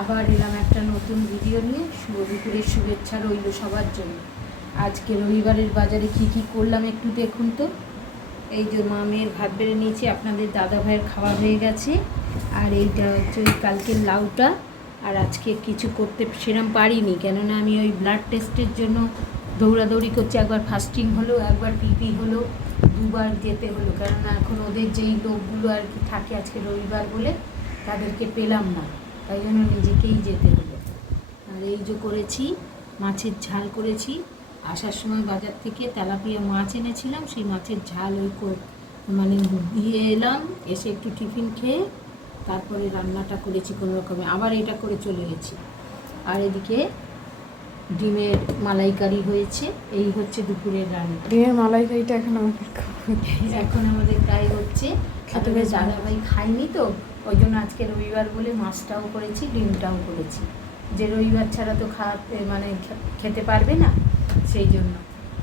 আবার এলাম একটা নতুন ভিডিও নিয়ে। শুভ দুপুরের শুভেচ্ছা রইল সবার জন্য। আজকে রবিবারের বাজারে কি কি করলাম একটু দেখুন তো। এই যে মা মেয়ের ভাত বেড়ে নিয়েছি, আপনাদের দাদা ভাইয়ের খাওয়া হয়ে গেছে। আর এইটা হচ্ছে ওই কালকের লাউটা। আর আজকে কিছু করতে সেরকম পারিনি, কেননা আমি ওই ব্লাড টেস্টের জন্য দৌড়াদৌড়ি করছি। একবার ফাস্টিং হলো, একবার পিপি হলো, দুবার যেতে হলো, কেননা এখন ওদের যেই লোকগুলো আর কি থাকে আজকে রবিবার বলে তাদেরকে পেলাম না, তাই জন্য নিজেকেই যেতে হলো। আর এই যে করেছি মাছের ঝাল করেছি। আসার সময় বাজার থেকে তেলাপিয়া মাছ এনেছিলাম, সেই মাছের ঝাল ওই মানে দিয়ে এলাম, এসে একটু টিফিন খেয়ে তারপরে রান্নাটা করেছি কোনো রকমে, আবার এটা করে চলে গেছি। আর এদিকে ডিমের মালাইকারি হয়েছে। এই হচ্ছে দুপুরের রান্না। ডিমের মালাইকারিটা এখন আমাদের প্রায় হচ্ছে। আসলে দাদা ভাই খাইনি তো, ওই জন্য আজকে রবিবার বলে মাছটাও করেছি, ডিমটাও করেছি। যে রবিবার ছাড়া তো খেতে পারবে না, সেই জন্য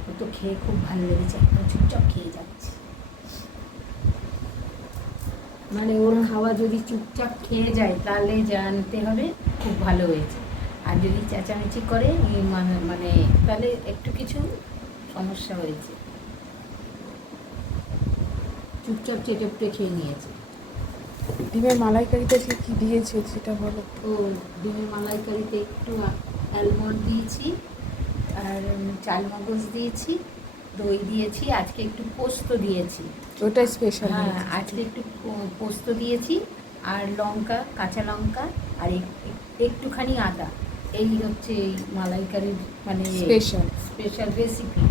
ও তো খেয়ে খুব ভালো লেগেছে, একদম চুপচাপ খেয়ে যাচ্ছে। মানে ওর খাওয়া যদি চুপচাপ খেয়ে যায় তাহলে জানতে হবে খুব ভালো হয়েছে, আর যদি চেঁচামেচি করে মানে তাহলে একটু কিছু সমস্যা হয়েছে। চুপচাপ চেটেপটে খেয়ে নিয়েছে। ডিমের মালাইকারিতে কি দিয়েছে সেটা বলো। ও ডিমের মালাইকারিতে একটু অ্যালমন্ড দিয়েছি, আর চালমগজ দিয়েছি, দই দিয়েছি, আজকে একটু পোস্ত দিয়েছি। ওটাই স্পেশাল। হ্যাঁ, আজকে একটু পোস্ত দিয়েছি, আর লঙ্কা, কাঁচা লঙ্কা, আর একটুখানি আদা। এই হচ্ছে এই মালাইকারির মানে স্পেশাল রেসিপি।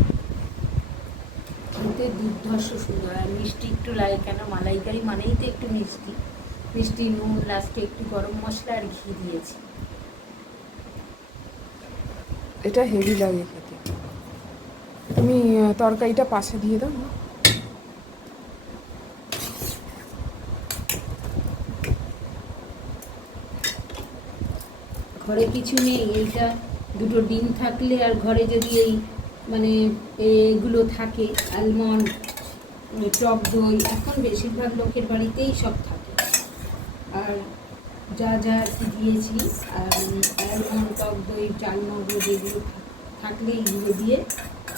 খেতে দুর্ধর্ষ সুন্দর, আর মিষ্টি একটু লাগে, কেন মালাইকারি মানেই তো একটু মিষ্টি মিষ্টি, নুন, লাস্টে একটু গরম মশলা আর ঘি দিয়েছি। এটা হেভি লাগে খেতে। তুমি তরকারিটা পাশে দিয়ে দাও না। ঘরে কিছু নেই, এইটা দুটো ডিম থাকলে, আর ঘরে যদি এই মানে এগুলো থাকে, আলমন্ড, টক দই, এখন বেশিরভাগ লোকের বাড়িতেই সব থাকে। আর যা যা আর কি দিয়েছি, আলমন্ড, টক দই, চালমগজ, এগুলো থাকলে এইগুলো দিয়ে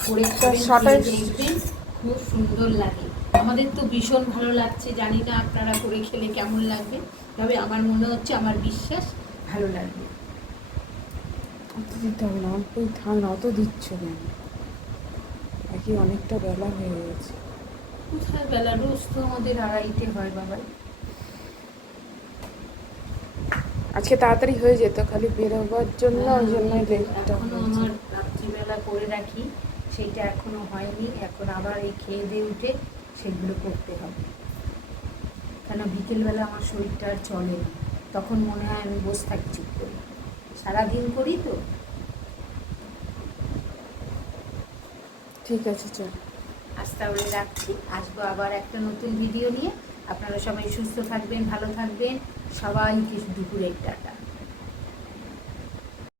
করে খাবেন, দেখবেন খুব সুন্দর লাগে। আমাদের তো ভীষণ ভালো লাগছে, জানি না আপনারা করে খেলে কেমন লাগবে, তবে আমার মনে হচ্ছে, আমার বিশ্বাস ভালো লাগবে। অত দিতে হবে না, অল্পই থাক না, অত দিচ্ছ কেন? নাকি অনেকটা বেলা হয়ে গেছে। কোথায় বেলা, রোজ তো আমাদের 2:30 হয় বাবা। আজকে তাড়াতাড়ি হয়ে যেত, খালি বেরোবার জন্য ওই জন্যই লেটটা এখনো আমার রাত্রিবেলা করে রাখি, সেইটা এখনো হয়নি। এখন আবার এই খেয়ে দিয়ে উঠে সেগুলো করতে হবে, কেন বিকেলবেলা আমার শরীরটা আর চলে না, তখন মনে হয় আমি বসে থাকি চুপ করে, সারাদিন করি তো। ঠিক আছে, চল আজ তাহলে রাখছি, আসবো আবার একটা নতুন ভিডিও নিয়ে। আপনারা সবাই সুস্থ থাকবেন, ভালো থাকবেন, সবাইকে দুপুরের টাটা।